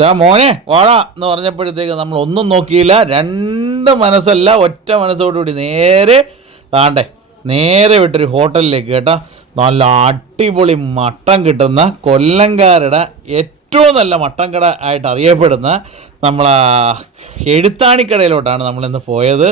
ഡാ മോനെ വാടാ എന്ന് പറഞ്ഞപ്പോഴത്തേക്ക് നമ്മൾ ഒന്നും നോക്കിയില്ല. രണ്ട് മനസ്സല്ല ഒറ്റ മനസ്സോടുകൂടി നേരെ താണ്ടേ നേരെ വിട്ടൊരു ഹോട്ടലിലേക്ക് കേട്ടോ. നല്ല അടിപൊളി മട്ടൻ കിട്ടുന്ന കൊല്ലംകാരുടെ ഏറ്റവും നല്ല മട്ടൻ കട ആയിട്ട് അറിയപ്പെടുന്ന നമ്മളെ എഴുത്താണിക്കടയിലോട്ടാണ് നമ്മളിന്ന് പോയത്.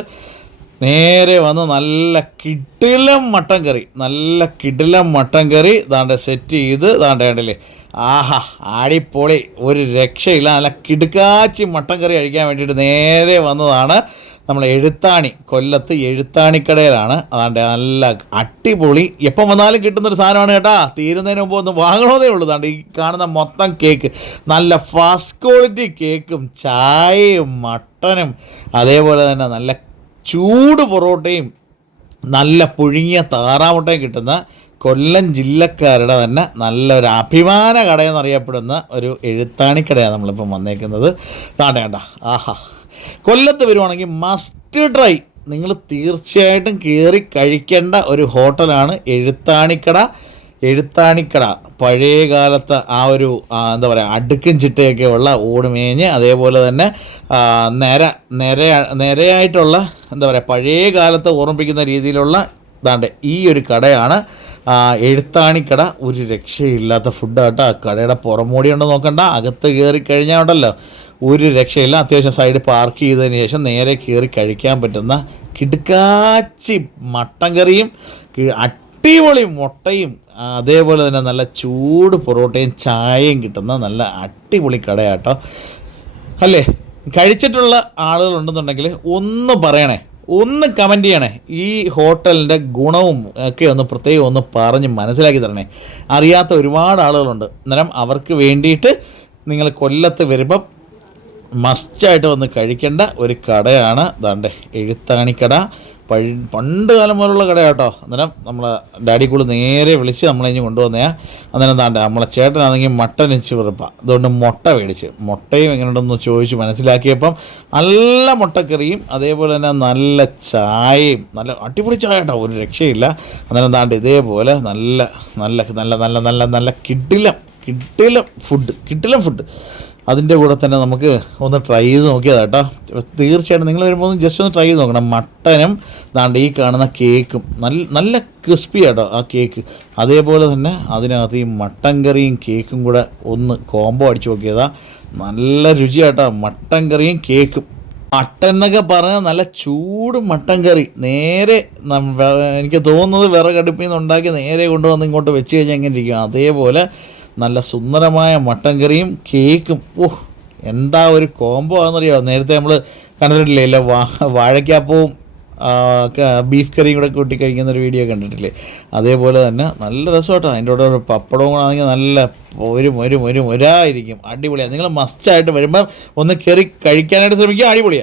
നേരെ വന്ന് നല്ല കിടിലം മട്ടൻ കറി നല്ല കിടിലം മട്ടൻ കറി ദാണ്ടെ സെറ്റ് ചെയ്ത് ദാണ്ടെ കണ്ടില്ലേ? ആഹാ ആടിപ്പൊളി ഒരു രക്ഷയില്ല. നല്ല കിടുക്കാച്ചി മട്ടൻ കറി കഴിക്കാൻ വേണ്ടിയിട്ട് നേരെ വന്നതാണ് നമ്മൾ എഴുത്താണി. കൊല്ലത്ത് എഴുത്താണിക്കടയിലാണ്. അതാണ്ട് നല്ല അടിപൊളി. എപ്പം വന്നാലും കിട്ടുന്നൊരു സാധനമാണ് കേട്ടാ. തീരുന്നതിന് മുമ്പ് ഒന്ന് വാങ്ങണമെന്നേ ഉള്ളൂ. അതാണ്ട് ഈ കാണുന്ന മൊത്തം കേക്ക്. നല്ല ഫസ്റ്റ് ക്വാളിറ്റി കേക്കും ചായയും മട്ടനും അതേപോലെ തന്നെ നല്ല ചൂട് പൊറോട്ടയും നല്ല പുഴുങ്ങിയ താറാമുട്ടയും കിട്ടുന്ന കൊല്ലം ജില്ലക്കാരുടെ തന്നെ നല്ലൊരു അഭിമാന കടയെന്നറിയപ്പെടുന്ന ഒരു എഴുത്താണിക്കടയാണ് നമ്മളിപ്പം വന്നേക്കുന്നത്. താണ്ട കണ്ട? ആഹാ. കൊല്ലത്ത് വരുവാണെങ്കിൽ മസ്റ്റ് ഡ്രൈ നിങ്ങൾ തീർച്ചയായിട്ടും കയറി കഴിക്കേണ്ട ഒരു ഹോട്ടലാണ് എഴുത്താണിക്കട. എഴുത്താണിക്കട പഴയ കാലത്തെ ആ ഒരു എന്താ പറയുക അടുക്കും ചിട്ടയൊക്കെ ഉള്ള ഓടുമേഞ്ഞ് അതേപോലെ തന്നെ നേരെ നിര നിര നിരയായിട്ടുള്ള എന്താ പറയുക പഴയ കാലത്ത് ഓർമ്മിപ്പിക്കുന്ന രീതിയിലുള്ള ദാണ്ട് ഈ ഒരു കടയാണ് എഴുത്താണിക്കട. ഒരു രക്ഷയില്ലാത്ത ഫുഡ് കേട്ടോ ആ കടയുടെ പുറമോടി ഉണ്ടോ നോക്കണ്ട. അകത്ത് കയറി കഴിഞ്ഞാൽ ഉണ്ടല്ലോ. ഒരു രക്ഷയില്ല. അത്യാവശ്യം സൈഡ് പാർക്ക് ചെയ്തതിന് ശേഷം നേരെ കയറി കഴിക്കാൻ പറ്റുന്ന കിടുക്കാച്ചി മട്ടൻ കറിയും അട്ടിപൊളി മുട്ടയും അതേപോലെ തന്നെ നല്ല ചൂട് പൊറോട്ടയും ചായയും കിട്ടുന്ന നല്ല അട്ടിപൊളി കടയാട്ടോ. അല്ലേ? കഴിച്ചിട്ടുള്ള ആളുകളുണ്ടെന്നുണ്ടെങ്കിൽ ഒന്ന് പറയണേ. ഒന്ന് കമന്റ് ചെയ്യണേ. ഈ ഹോട്ടലിന്റെ ഗുണവും ഒക്കെ ഒന്ന് പ്രത്യേകം ഒന്ന് പറഞ്ഞ് മനസ്സിലാക്കി തരണേ. അറിയാത്ത ഒരുപാട് ആളുകളുണ്ട്. അന്നേരം അവർക്ക് വേണ്ടിയിട്ട് നിങ്ങൾ കൊല്ലത്ത് വരുമ്പം മസ്റ്റായിട്ട് വന്ന് കഴിക്കേണ്ട ഒരു കടയാണ്. ദാണ്ടെ എഴുത്താണിക്കട. പഴ പണ്ട് കാലം മുതലുള്ള കട കേട്ടോ അന്നേരം നമ്മളെ ഡാഡി കൂടെ നേരെ വിളിച്ച് നമ്മളെ ഇനി കൊണ്ടുവന്നേ അന്നേരം താണ്ട നമ്മളെ ചേട്ടനാണെങ്കിൽ മട്ടൻ വെച്ച് വെറുപ്പ. അതുകൊണ്ട് മുട്ട മേടിച്ച്. മുട്ടയും എങ്ങനെയുണ്ടെന്ന് ചോദിച്ച് മനസ്സിലാക്കിയപ്പം നല്ല മുട്ടക്കറിയും അതേപോലെ തന്നെ നല്ല ചായയും നല്ല അടിപൊളി ചായ കേട്ടോ ഒരു രക്ഷയില്ല. അന്നേരം താണ്ട് ഇതേപോലെ നല്ല നല്ല നല്ല നല്ല നല്ല നല്ല കിടിലം കിടിലം ഫുഡ് കിടിലം ഫുഡ് അതിന്റെ കൂടെ തന്നെ നമുക്ക് ഒന്ന് ട്രൈ ചെയ്ത് നോക്കിയതാ കേട്ടോ തീർച്ചയായിട്ടും നിങ്ങൾ വരുമ്പോൾ ഒന്ന് ജസ്റ്റ് ഒന്ന് ട്രൈ ചെയ്ത് നോക്കണം. മട്ടനും ദാണ്ട് ഈ കാണുന്ന കേക്കും നല്ല നല്ല ക്രിസ്പി ആട്ടോ ആ കേക്ക് അതേപോലെ തന്നെ അതിനകത്ത് ഈ മട്ടൻ കറിയും കേക്കും കൂടെ ഒന്ന് കോംബോ അടിച്ച് നോക്കിയതാ. നല്ല രുചിയാട്ടോ. മട്ടൻ കറിയും കേക്കും മട്ടൻ എന്നൊക്കെ പറഞ്ഞാൽ നല്ല ചൂട് മട്ടൻ കറി. നേരെ എനിക്ക് തോന്നുന്നത് വിറകടുപ്പിൽ നിന്ന് ഉണ്ടാക്കി നേരെ കൊണ്ടുവന്ന് ഇങ്ങോട്ട് വെച്ച് കഴിഞ്ഞാൽ എങ്ങനെ ഇരിക്കും. അതേപോലെ നല്ല സുന്ദരമായ മട്ടൻ കറിയും കേക്കും. ഓഹ് എന്താ ഒരു കോംബോ ആണെന്നറിയാമോ നേരത്തെ നമ്മൾ കണ്ടിട്ടില്ലേ ഇല്ല വാ വാഴയ്ക്കാപ്പവും ബീഫ് കറിയും കൂടെ കൂട്ടി കഴിക്കുന്ന ഒരു വീഡിയോ കണ്ടിട്ടില്ലേ? അതേപോലെ തന്നെ നല്ല രസമായിട്ടാണ് അതിന്റെ കൂടെ ഒരു പപ്പടവും കൂടെ ആണെങ്കിൽ നല്ല ഒരു ഒരു ഒരു ഒരായിരിക്കും അടിപൊളിയാണ് നിങ്ങൾ മസ്റ്റായിട്ട് വരുമ്പം ഒന്ന് കയറി കഴിക്കാനായിട്ട് ശ്രമിക്കുക. അടിപൊളിയാണ്